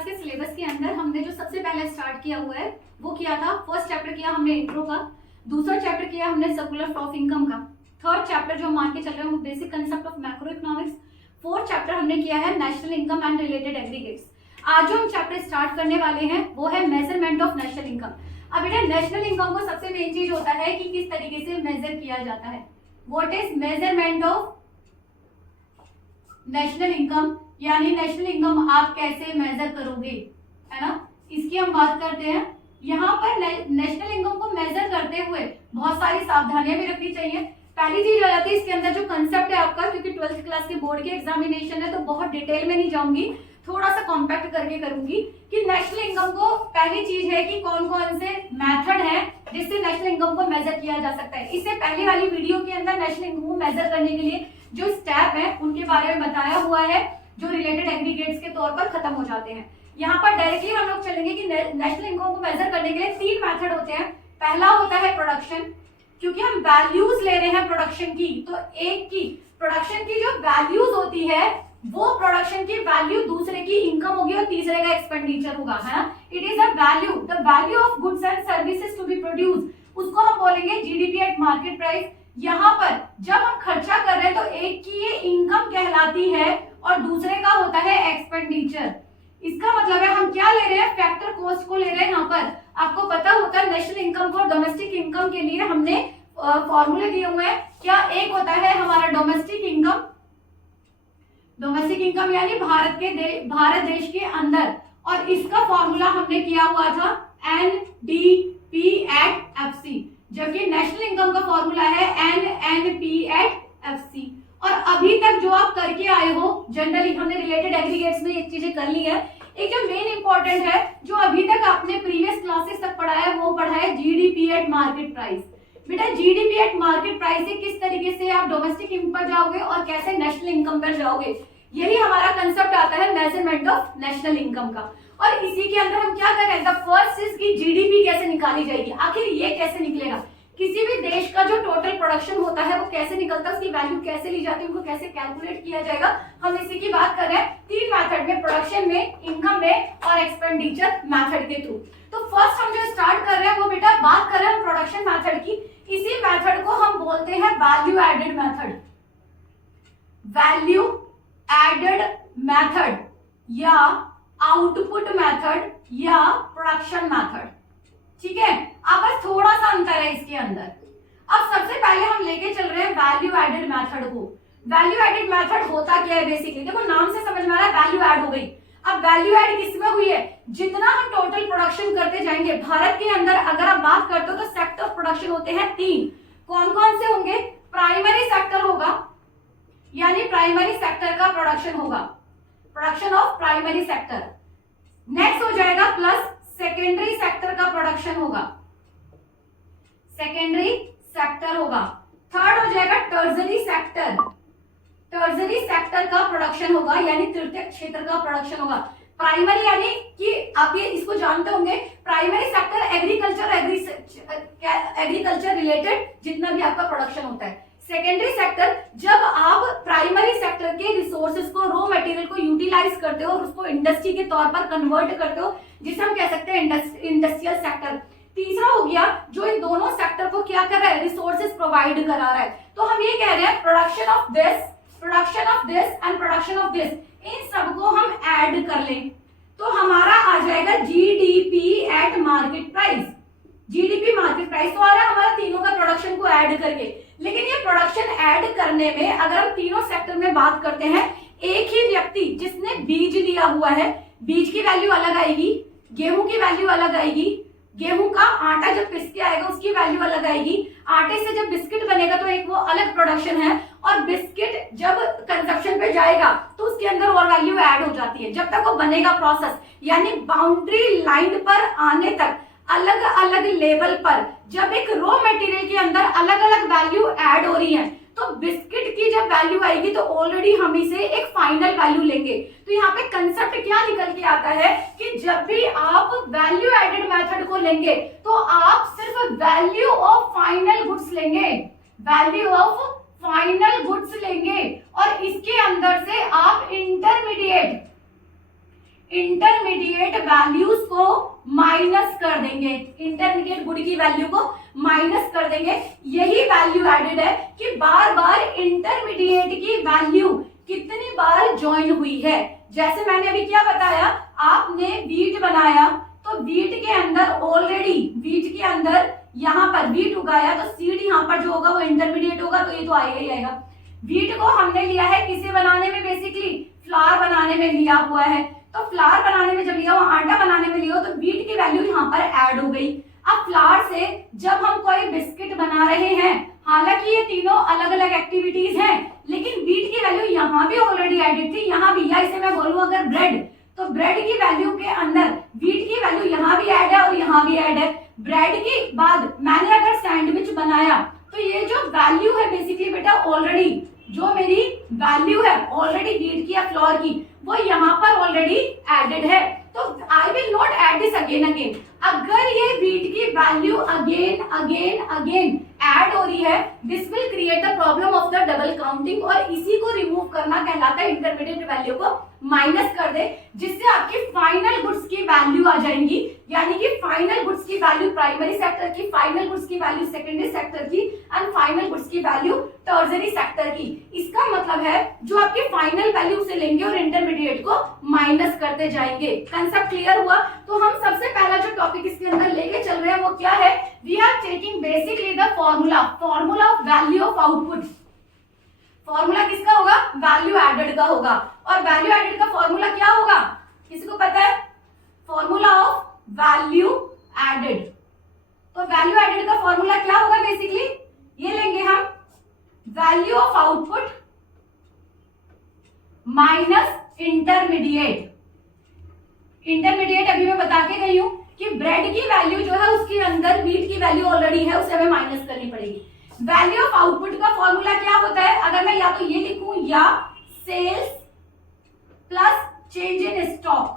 Class के syllabus के अंदर हमने जो सबसे पहले स्टार्ट किया हुआ है वो किया था, फर्स्ट चैप्टर किया हमने इंट्रो का, दूसरा चैप्टर किया हमने सर्कुलर फ्लो ऑफ इनकम का, थर्ड चैप्टर जो हम मान के चल रहे हैं वो basic concept of macro economics, fourth chapter हमने किया है national income and related aggregates. आज जो हम चैप्टर स्टार्ट करने वाले हैं वो है मेजरमेंट ऑफ नेशनल इनकम। अब बेटा नेशनल इनकम को सबसे मेन चीज होता है कि किस तरीके से मेजर किया जाता है। What is measurement of national income, यानी नेशनल इनकम आप कैसे मेजर करोगे, है ना, इसकी हम बात करते हैं। यहाँ पर नेशनल इनकम को मेजर करते हुए बहुत सारी सावधानियां भी रखनी चाहिए। पहली चीज आ जाती है इसके अंदर जो कंसेप्ट है आपका, क्योंकि 12th क्लास के बोर्ड के एग्जामिनेशन है तो बहुत डिटेल में नहीं जाऊंगी, थोड़ा सा कॉम्पैक्ट करके करूंगी कि नेशनल इनकम को पहली चीज है कि कौन कौन से मेथड है जिससे नेशनल इनकम को मेजर किया जा सकता है। इससे पहले वाली वीडियो के अंदर नेशनल इनकम को मेजर करने के लिए जो स्टेप है उनके बारे में बताया हुआ है, जो रिलेटेड एग्रीगेट्स के तौर पर खत्म हो जाते हैं। यहाँ पर डायरेक्टली हम लोग चलेंगे कि नेशनल इनकम को मेजर करने के लिए 3 मेथड होते हैं। पहला होता है प्रोडक्शन, क्योंकि हम वैल्यूज ले रहे हैं प्रोडक्शन की, तो एक की प्रोडक्शन की जो वैल्यूज होती है वो प्रोडक्शन की वैल्यू, दूसरे की इनकम होगी और तीसरे का एक्सपेंडिचर होगा, है ना। It is a value, the value of goods and services to be produce, उसको हम बोलेंगे जीडीपी एट मार्केट प्राइस। यहाँ पर जब हम खर्चा कर रहे हैं तो एक की ये इनकम कहलाती है और दूसरे का होता है एक्सपेंडिचर। इसका मतलब है हम क्या ले रहे हैं, फैक्टर कॉस्ट को ले रहे हैं। यहाँ पर आपको पता होता है नेशनल इनकम को और डोमेस्टिक इनकम के लिए हमने फॉर्मूले दिए हुए हैं। क्या एक होता है हमारा डोमेस्टिक इनकम, डोमेस्टिक इनकम यानी भारत देश के अंदर, और इसका फॉर्मूला हमने किया हुआ था NDP एट FC, जबकि नेशनल इनकम का फॉर्मूला है NNP एट FC। और अभी तक जो आप करके आए हो जनरली, हमने रिलेटेड एग्रीगेट्स में ये चीजें कर ली है। एक जो मेन इंपॉर्टेंट है जो अभी तक आपने प्रीवियस क्लासेस तक पढ़ा है वो पढ़ा है जीडीपी एट मार्केट प्राइस। बेटा जीडीपी एट मार्केट प्राइस से किस तरीके से आप डोमेस्टिक इनकम पर जाओगे और कैसे नेशनल इनकम पर जाओगे, यही हमारा कंसेप्ट आता है मेजरमेंट ऑफ नेशनल इनकम का। और इसी के अंदर हम क्या कर रहे हैं, द फर्स्ट इज की जीडीपी कैसे निकाली जाएगी, आखिर ये कैसे निकलेगा, किसी भी देश का जो टोटल प्रोडक्शन होता है वो कैसे निकलता है, उसकी वैल्यू कैसे ली जाती है, उनको कैसे कैलकुलेट किया जाएगा, हम इसी की बात कर रहे हैं 3 मेथड में, प्रोडक्शन में, इनकम में और एक्सपेंडिचर मेथड के थ्रू। तो फर्स्ट हम जो स्टार्ट कर रहे हैं वो बेटा बात कर रहे हैं प्रोडक्शन मेथड की। इसी मेथड को हम बोलते हैं value added method, value added method या आउटपुट मेथड या प्रोडक्शन मेथड, ठीक है। अब बस थोड़ा सा अंतर है इसके अंदर। अब सबसे पहले हम लेके चल रहे हैं वैल्यू एडेड मेथड को। वैल्यू एडेड मेथड होता क्या है बेसिकली, देखो नाम से समझ में आ रहा है वैल्यू ऐड हो गई। अब वैल्यू ऐड किसमें हुई है, जितना हम टोटल प्रोडक्शन करते जाएंगे भारत के अंदर, अगर आप बात करते हो तो सेक्टर ऑफ प्रोडक्शन होते हैं 3। कौन कौन से होंगे, प्राइमरी सेक्टर होगा, यानी प्राइमरी सेक्टर का प्रोडक्शन होगा, production of primary sector. Next हो जाएगा प्लस सेकेंडरी सेक्टर का प्रोडक्शन होगा, सेकेंडरी सेक्टर होगा। थर्ड हो जाएगा टर्जरी सेक्टर, टर्जरी सेक्टर का प्रोडक्शन होगा, यानी तृतीयक क्षेत्र का प्रोडक्शन होगा। प्राइमरी यानी कि आप ये इसको जानते होंगे, प्राइमरी सेक्टर एग्रीकल्चर रिलेटेड जितना भी आपका प्रोडक्शन होता है। सेकेंडरी सेक्टर जब आप प्राइमरी सेक्टर के रिसोर्सेज को, रॉ मटेरियल को यूटिलाइज करते हो और उसको इंडस्ट्री के तौर पर कन्वर्ट करते हो, जिसे हम कह सकते हैं इंडस्ट्रियल सेक्टर। तीसरा हो गया जो इन दोनों सेक्टर को क्या कर रहा है, रिसोर्सेज प्रोवाइड करा रहा है। तो हम ये कह रहे हैं production of this and production of this, इन सबको हम ऐड कर लें तो हमारा आ जाएगा GDP at market price. GDP market price तो आ रहा है हमारा तीनों का प्रोडक्शन को ऐड करके। लेकिन ये प्रोडक्शन ऐड करने में अगर हम तीनों सेक्टर में बात करते हैं, एक ही व्यक्ति जिसने बीज लिया हुआ है, बीज की वैल्यू अलग आएगी, गेहूं की वैल्यू अलग आएगी, गेहूं का आटा जब पिस के आएगा उसकी वैल्यू अलग आएगी, आटे से जब बिस्किट बनेगा तो एक वो अलग प्रोडक्शन है, और बिस्किट जब कंजप्शन पे जाएगा तो उसके अंदर और वैल्यू ऐड हो जाती है जब तक वो बनेगा प्रोसेस, यानी बाउंड्री लाइन पर आने तक अलग अलग लेवल पर जब एक रॉ मटेरियल के अंदर अलग अलग वैल्यू ऐड हो रही है, तो बिस्किट की जब वैल्यू आएगी तो ऑलरेडी हम इसे एक फाइनल वैल्यू लेंगे। तो यहाँ पे कंसेप्ट क्या निकल के आता है कि जब भी आप वैल्यू एडेड मेथड को लेंगे तो आप सिर्फ वैल्यू ऑफ फाइनल गुड्स लेंगे, वैल्यू ऑफ फाइनल गुड्स लेंगे, और इसके अंदर से आप इंटरमीडिएट इंटरमीडिएट वैल्यूज को माइनस कर देंगे, इंटरमीडिएट गुड की वैल्यू को माइनस कर देंगे। यही वैल्यू एडेड है कि बार बार इंटरमीडिएट की वैल्यू कितनी बार ज्वाइन हुई है। जैसे मैंने अभी क्या बताया, आपने वीट बनाया तो वीट के अंदर ऑलरेडी वीट के अंदर यहाँ पर वीट उगाया तो सीड यहाँ पर जो होगा वो इंटरमीडिएट होगा, तो ये तो आएगा ही आएगा। वीट को हमने लिया है किसे बनाने में, बेसिकली फ्लावर बनाने में लिया हुआ है। तो फ्लावर बनाने में जब लिया हो, आटा बनाने में लिया हो, तो वीट की वैल्यू यहाँ पर ऐड हो गई। अब फ्लावर से जब हम कोई बिस्किट बना रहे हैं, हालांकि ये तीनों अलग अलग एक्टिविटीज हैं, लेकिन वीट की वैल्यू यहाँ भी ऑलरेडी एडेड थी, यहाँ भी। या इसे मैं बोलूं अगर ब्रेड, तो ब्रेड की वैल्यू के अंदर वीट की वैल्यू यहाँ भी ऐड है और यहाँ भी ऐड है। ब्रेड के बाद मैंने अगर सैंडविच बनाया तो ये जो वैल्यू है बेसिकली बेटा ऑलरेडी, जो मेरी वैल्यू है ऑलरेडी वीट की या फ्लोर की, वो यहाँ पर ऑलरेडी एडेड है। तो I will not add this again again. अगर ये वीट की value again again again add हो रही है, this will create the problem of the double counting, और इसी को रिमूव करना कहलाता है इंटरमीडिएट वैल्यू को माइनस कर दे, जिससे आपकी फाइनल गुड्स की वैल्यू आ जाएंगी। यानी कि फाइनल गुड्स की वैल्यू प्राइमरी सेक्टर की, फाइनल गुड्स की वैल्यू सेकेंडरी सेक्टर की, एंड फाइनल गुड्स की वैल्यू टर्शरी सेक्टर की। इसका मतलब है जो आपकी फाइनल वैल्यू से लेंगे और इंटरमीडिएट को माइनस करते जाएंगे। कंसेप्ट क्लियर हुआ? तो हम सबसे पहला जो टॉपिक इसके अंदर लेके चल रहे हैं वो क्या है, we are taking basically the formula of value of output. Formula किसका होगा, वैल्यू एडेड का होगा। और वैल्यू एडेड का फॉर्मूला क्या होगा, किसी को पता है? Formula of value added. तो वैल्यू एडेड का फॉर्मूला क्या होगा, बेसिकली ये लेंगे हम, value of output minus intermediate. Intermediate अभी मैं बता के गई हूं कि ब्रेड की वैल्यू जो है उसके अंदर वीट की वैल्यू ऑलरेडी है, उसे हमें माइनस करनी पड़ेगी। वैल्यू ऑफ आउटपुट का फॉर्मूला क्या होता है, अगर मैं या तो ये लिखूं या sales plus change in stock,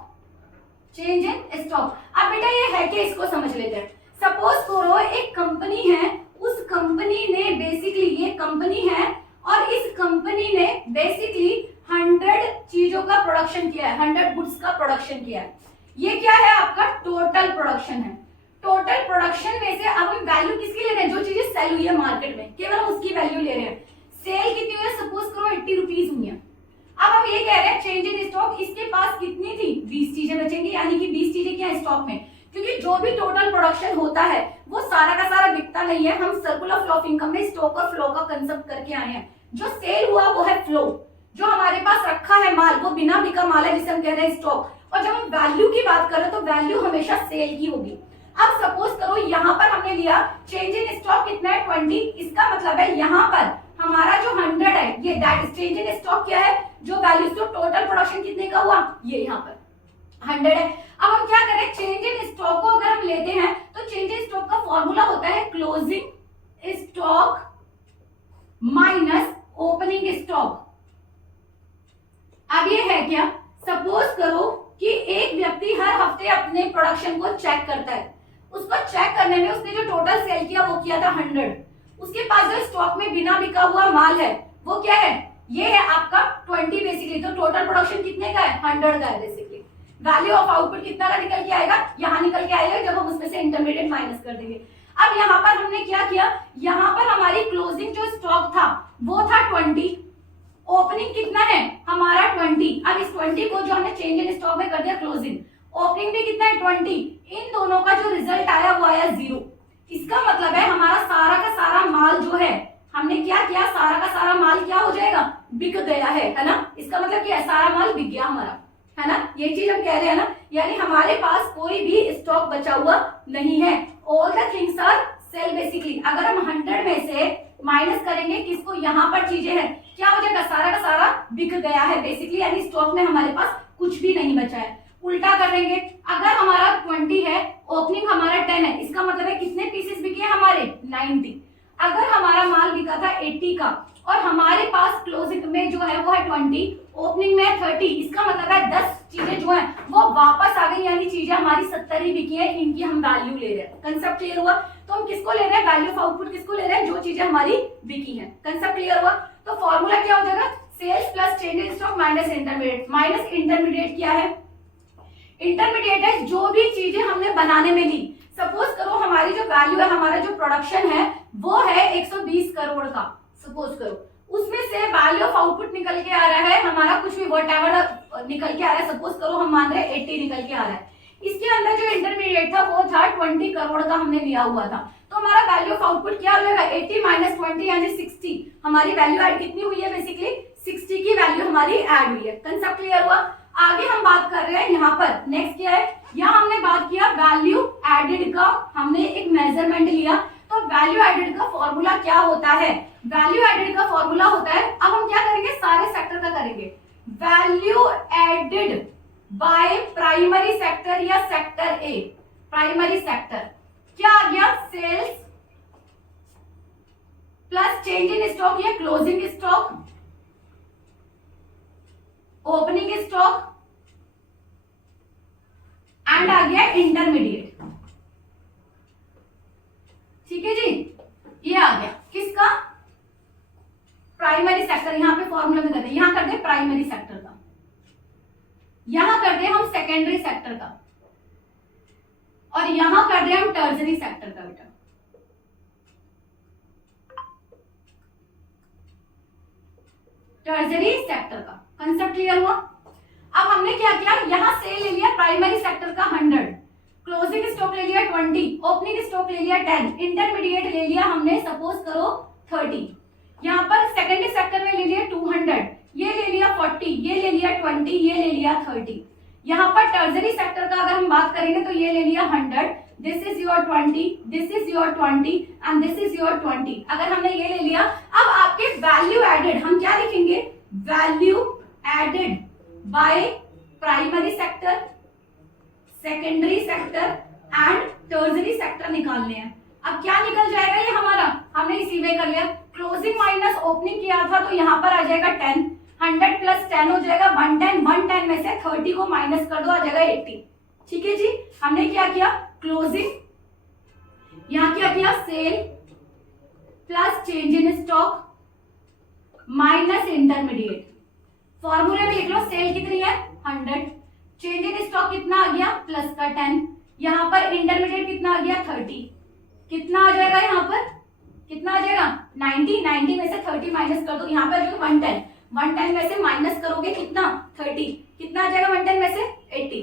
change in stock. अब बेटा ये है कि इसको समझ लेते हैं। सपोज करो एक कंपनी है, उस कंपनी ने बेसिकली, ये कंपनी है और इस कंपनी ने बेसिकली 100 चीजों का प्रोडक्शन किया है, 100 गुड्स का प्रोडक्शन किया है। ये क्या है, आपका टोटल प्रोडक्शन है। टोटल प्रोडक्शन में से अब हम वैल्यू किसकी ले रहे हैं, जो चीजें सेल हुई है मार्केट में, केवल हम उसकी वैल्यू ले रहे हैं। सेल कितनी हुई है, सपोज करो 80 रुपीज हुई है। अब हम ये कह रहे हैं चेंज इन स्टॉक, इसके पास कितनी थी, 20 चीजें बचेंगी, यानी कि 20 चीजें क्या है स्टॉक में। क्योंकि जो भी टोटल प्रोडक्शन होता है वो सारा का सारा बिकता नहीं है। हम सर्कुलर फ्लो ऑफ इनकम में स्टॉक और फ्लो का कंसेप्ट करके आए हैं। जो सेल हुआ वो है फ्लो, जो हमारे पास रखा है माल वो बिना बिका माल है, जिसे हम कह रहे हैं स्टॉक। और जब हम वैल्यू की बात करें तो वैल्यू हमेशा सेल की होगी। अब सपोज करो यहाँ पर हमने लिया चेंज इन स्टॉक कितना है, 20। इसका मतलब है यहाँ पर हमारा जो 100 है, ये that is change in stock क्या है, जो वैल्यू, जो टोटल प्रोडक्शन कितने का हुआ, ये यहाँ पर 100 है। अब हम क्या करें, चेंज इन स्टॉक को अगर हम लेते हैं तो चेंज इन स्टॉक का फॉर्मूला होता है closing stock minus opening stock. अब ये है क्या, सपोज करो कि एक व्यक्ति हर हफ्ते अपने प्रोडक्शन को चेक करता है। उसको चेक करने में उसने जो टोटल सेल किया वो किया था 100। उसके पास जो स्टॉक में बिना बिका हुआ माल है वो क्या है, ये है आपका 20 बेसिकली। तो टोटल प्रोडक्शन कितने का है, 100 का है बेसिकली। वैल्यू ऑफ आउटपुट कितना का निकल के आएगा, यहाँ निकल के आएगा जब हम उसमें से इंटरमीडिएट माइनस कर देंगे। अब यहाँ पर हमने क्या किया, यहाँ पर हमारी क्लोजिंग जो स्टॉक था वो था 20, ओपनिंग कितना है हमारा 20। अब इस 20 को जो हमने चेंज इन स्टॉक में कर दिया क्लोजिंग, ओपनिंग भी कितना है 20, इन दोनों का जो रिजल्ट आया वो आया 0। इसका मतलब है हमारा सारा का सारा माल जो है, हमने क्या किया, सारा का सारा माल क्या हो जाएगा, बिक गया है ना। इसका मतलब क्या है, सारा माल बिक गया हमारा, है ना। ये चीज हम कह रहे हैं ना, यानी हमारे पास कोई भी स्टॉक बचा हुआ नहीं है। All the things are sale basically. अगर हम 100 में से माइनस करेंगे किसको, यहाँ पर चीजें हैं, क्या हो जाएगा, सारा का सारा बिक गया है बेसिकली, यानी स्टॉक में हमारे पास कुछ भी नहीं बचा है। उल्टा कर देंगे, अगर हमारा 20 है, ओपनिंग हमारा 10 है, इसका मतलब है कितने पीसेस बिके हमारे 90। अगर हमारा माल बिका था 80 का और हमारे पास क्लोजिंग में जो है वो है 20, ओपनिंग में 30, इसका मतलब है 10 चीजें जो है वो वापस आ गई, यानी चीजें हमारी 70 ही बिकी है, इनकी हम वैल्यू ले रहे हैं। कंसेप्ट क्लियर हुआ? तो हम किसको ले रहे हैं, वैल्यू ऑफ आउटपुट किसको ले रहे हैं, जो चीजें हमारी बिकी है। कंसेप्ट क्लियर हुआ? तो फॉर्मूला क्या हो जाएगा, sales plus change in stock minus intermediate. Minus intermediate क्या है, इंटरमीडिएट है जो भी चीजें हमने बनाने में ली। सपोज करो हमारी जो वैल्यू है, हमारा जो प्रोडक्शन है वो है 120 करोड़ का, सपोज करो, उसमें से वैल्यू ऑफ आउटपुट निकल के आ रहा है हमारा कुछ भी व्हाटएवर निकल के आ रहा है, सपोज करो हम मान रहे हैं 80 निकल के आ रहा है। इसके अंदर जो इंटरमीडिएट था वो था 20 करोड़ का हमने लिया हुआ था, तो हमारा वैल्यू ऑफ आउटपुट क्या हो जाएगा 80 माइनस 20 यानी 60। हमारी वैल्यू ऐड कितनी हुई है, बेसिकली 60 की वैल्यू हमारी ऐड हुई है। कंसेप्ट क्लियर हुआ। आगे हम बात कर रहे हैं यहाँ पर, नेक्स्ट क्या है, यहाँ हमने बात किया वैल्यू एडेड का, हमने एक मेजरमेंट लिया। तो वैल्यू एडेड का फॉर्मूला क्या होता है, वैल्यू एडेड का फॉर्मूला होता है, अब हम क्या करेंगे सारे सेक्टर का करेंगे, value added by primary sector या सेक्टर ए। प्राइमरी सेक्टर क्या आ गया, sales plus change in stock या closing stock, opening stock and आ गया इंटरमीडिएट। ठीक है जी, ये आ गया किसका, प्राइमरी सेक्टर। यहां पे फॉर्मूला में करते हैं, यहां करते हैं प्राइमरी सेक्टर का, यहां करते हैं हम सेकेंडरी सेक्टर का, और यहां करते हैं हम टर्जरी सेक्टर का। बेटा टर्जरी सेक्टर का कंसेप्ट क्लियर हुआ। अब हमने क्या किया, यहां सेल ले लिया प्राइमरी सेक्टर का 100, क्लोजिंग स्टॉक ले लिया 20, ओपनिंग स्टॉक ले लिया 10, इंटरमीडिएट ले लिया हमने सपोज करो 30, यहाँ पर सेकेंडरी सेक्टर में ले लिया 200, ये ले लिया 40, ये ले लिया 20, ये ले लिया 30। यहाँ पर टर्जरी सेक्टर का अगर हम बात करेंगे तो ये ले लिया 100, this is your 20, this is your 20 and this is your 20। अगर हमने ये ले लिया, अब आपके वैल्यू एडेड हम क्या लिखेंगे, value added by primary sector, secondary sector and tertiary sector निकालने हैं। अब क्या निकल जाएगा ये हमारा, हमने इसी में कर लिया, क्लोजिंग माइनस ओपनिंग किया था तो यहाँ पर आ जाएगा 10, 100 प्लस 10 हो जाएगा 110, 110 में से 30 को माइनस कर दो, आ जाएगा 80। ठीक है जी, हमने क्या किया, क्लोजिंग, यहाँ क्या किया, sale plus change in stock minus intermediate. फॉर्मूले में लिख लो, सेल कितनी है 100, चेंज इन स्टॉक कितना आ गया प्लस का 10, यहाँ पर इंटरमीडिएट कितना आ गया 30, कितना आ जाएगा, यहाँ पर कितना आ जाएगा 90, 90 में से 30 माइनस कर दो, यहाँ पर जो 110, 110 में से माइनस करोगे कितना 30, कितना आ जाएगा 110 में से 80।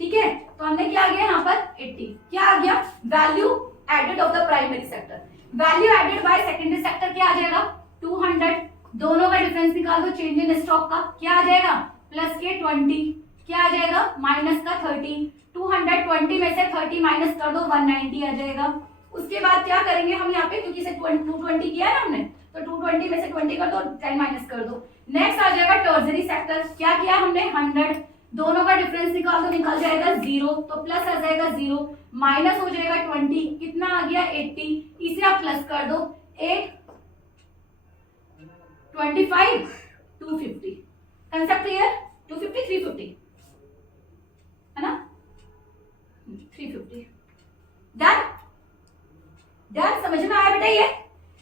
ठीक है, तो हमने क्या आ गया यहाँ पर 80, क्या आ गया, value added of the primary sector. Value added by secondary sector क्या आ जाएगा 200, दोनों का डिफरेंस निकाल दो, चेंज इन स्टॉक का क्या आ जाएगा प्लस के 20, क्या आ जाएगा माइनस का 30, 220 में से 30 माइनस कर दो 190 आ जाएगा। उसके बाद क्या करेंगे हम यहाँ पे, क्योंकि इसे 220 किया है ना हमने, तो 220 में से 20 कर दो, 10 माइनस कर दो। नेक्स्ट आ जाएगा टर्जरी सेक्टर, क्या किया हमने 100, दोनों का डिफरेंस निकाल दो, निकल जाएगा 0, तो प्लस आ जाएगा 0, माइनस हो जाएगा 20, कितना आ गया 80, इसे आप प्लस कर दो, 8 25 250। कंसेप्ट क्लियर, 250 350 है ना, 350 डन। डन, समझ में आया बेटा, ये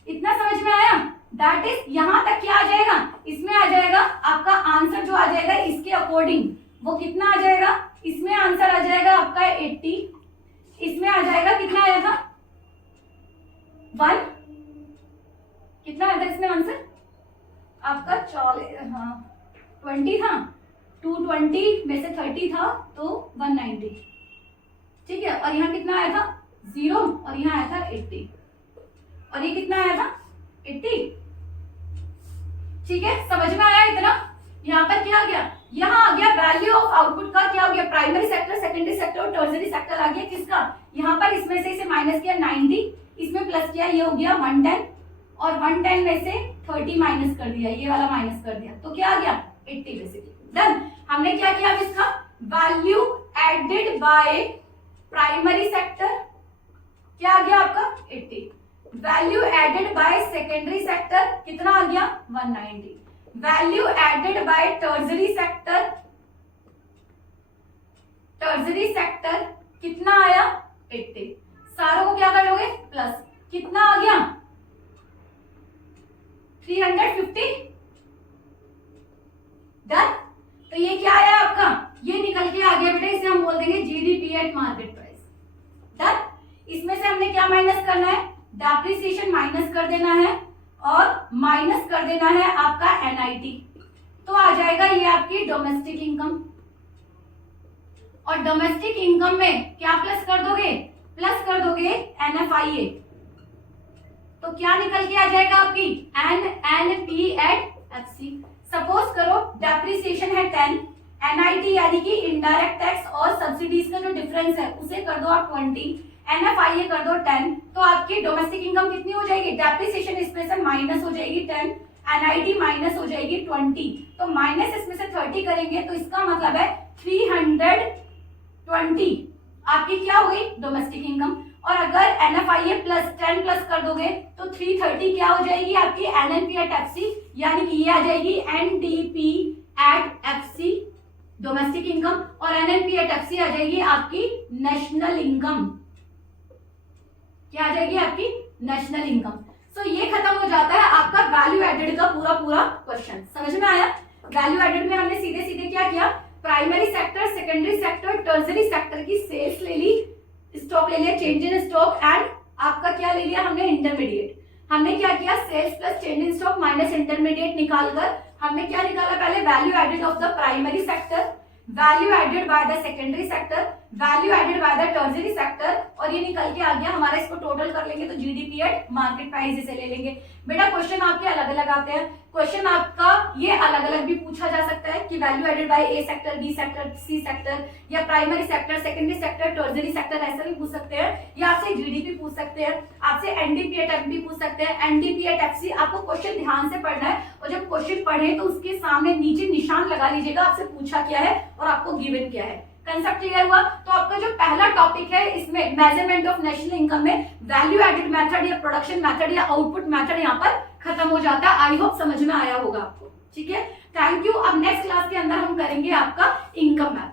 इतना समझ में आया, दैट इज यहां तक क्या आ जाएगा, इसमें आ जाएगा आपका आंसर जो आ जाएगा इसके अकॉर्डिंग, वो कितना आ जाएगा, इसमें आंसर आ जाएगा आपका 80, इसमें आ जाएगा कितना आया था 1, कितना आया था इसमें आंसर आपका 20 था, 220 में से 30 था तो 190। ठीक है, और यहाँ कितना आया था 0, और यहाँ आया था 80, और ये कितना आया था 80। ठीक है, समझ में आया इतना। यहाँ पर क्या आ गया, यहाँ आ गया वैल्यू ऑफ आउटपुट का क्या हो गया, प्राइमरी सेक्टर, सेकेंडरी सेक्टर और टर्जरी सेक्टर आ गया किसका, यहाँ पर इसमें से इसे माइनस किया 90, इसमें प्लस किया, ये हो गया 110, और 110 में से 30 माइनस कर दिया, ये वाला माइनस कर दिया, तो क्या आ गया 80 बेसिकली। डन, हमने क्या किया अब इसका value added by primary sector, क्या आ गया आपका 80, value added by secondary sector कितना आ गया 190, value added by tertiary sector, tertiary sector कितना आया 80, सारों को क्या करोगे प्लस, कितना आ गया 350। डन, तो ये क्या आया आपका, ये निकल के आ गया बेटा, इसे हम एट मार्केट प्राइस। डन। इसमें से हमने क्या माइनस करना है, डेप्रिसिएशन माइनस कर देना है और माइनस कर देना है आपका एनआईटी। तो आ जाएगा ये आपकी डोमेस्टिक इनकम। और डोमेस्टिक इनकम में क्या प्लस कर दोगे, प्लस कर दोगे एनएफआईए। तो क्या निकल के आ जाएगा आपकी एनएनपी एट एफसी। सपोज करो डेप्रिसिएशन है 10, एनआईटी यानी कि इनडायरेक्ट टैक्स और सब्सिडीज का जो डिफरेंस है उसे कर दो आप 20, एनएफआईए कर दो 10, तो आपकी डोमेस्टिक इनकम कितनी हो जाएगी, डेप्रिसिएशन इसमें से माइनस हो जाएगी 10, एनआईटी माइनस हो जाएगी 20, तो माइनस इसमें से 30 करेंगे तो इसका मतलब है 320 आपकी क्या हो गई डोमेस्टिक इनकम। और अगर एनएफआईए प्लस 10 प्लस कर दोगे तो 330 क्या हो जाएगी आपकी एनएनपी एट एफसी, यानी कि ये आ जाएगी NDP at FC domestic income, और एनएनपी एट एफसी आ जाएगी आपकी नेशनल इनकम। क्या आ जाएगी आपकी नेशनल इनकम। सो ये खत्म हो जाता है आपका वैल्यू एडेड का पूरा क्वेश्चन। समझ में आया। वैल्यू एडेड में हमने सीधे सीधे क्या किया, primary sector, secondary sector, tertiary sector की सेल्स ले ली, स्टॉक ले लिया, चेंज इन स्टॉक, एंड आपका क्या ले लिया हमने इंटरमीडिएट। हमने क्या किया, sales plus change in stock minus intermediate निकालकर हमने क्या निकाला, पहले value added of the primary sector, value added by the secondary sector, value added by the tertiary sector, और ये निकल के आ गया हमारा। इसको टोटल कर लेंगे तो जीडीपी एट मार्केट प्राइस इसे ले लेंगे। बेटा क्वेश्चन आपके अलग अलग आते हैं, क्वेश्चन आपका ये अलग अलग भी पूछा जा सकता है कि value added by A sector, B sector, C sector, या primary sector, secondary sector, tertiary sector, ऐसा भी पूछ सकते हैं, या आपसे जीडीपी पूछ सकते हैं, आपसे एनडीपी एट एफबी पूछ सकते हैं, एनडीपी एट एफसी। आपको क्वेश्चन ध्यान से पढ़ना है और जब क्वेश्चन पढ़े तो उसके सामने नीचे निशान लगा लीजिएगा आपसे पूछा क्या है और आपको गिवन क्या है। कंसेप्ट क्लियर हुआ। तो आपका जो पहला टॉपिक है इसमें मेजरमेंट ऑफ नेशनल इनकम में वैल्यू एडेड मेथड या प्रोडक्शन मेथड या आउटपुट मेथड यहाँ पर खत्म हो जाता है। आई होप समझ में आया होगा आपको। ठीक है, थैंक यू। अब नेक्स्ट क्लास के अंदर हम करेंगे आपका इनकम मेथड।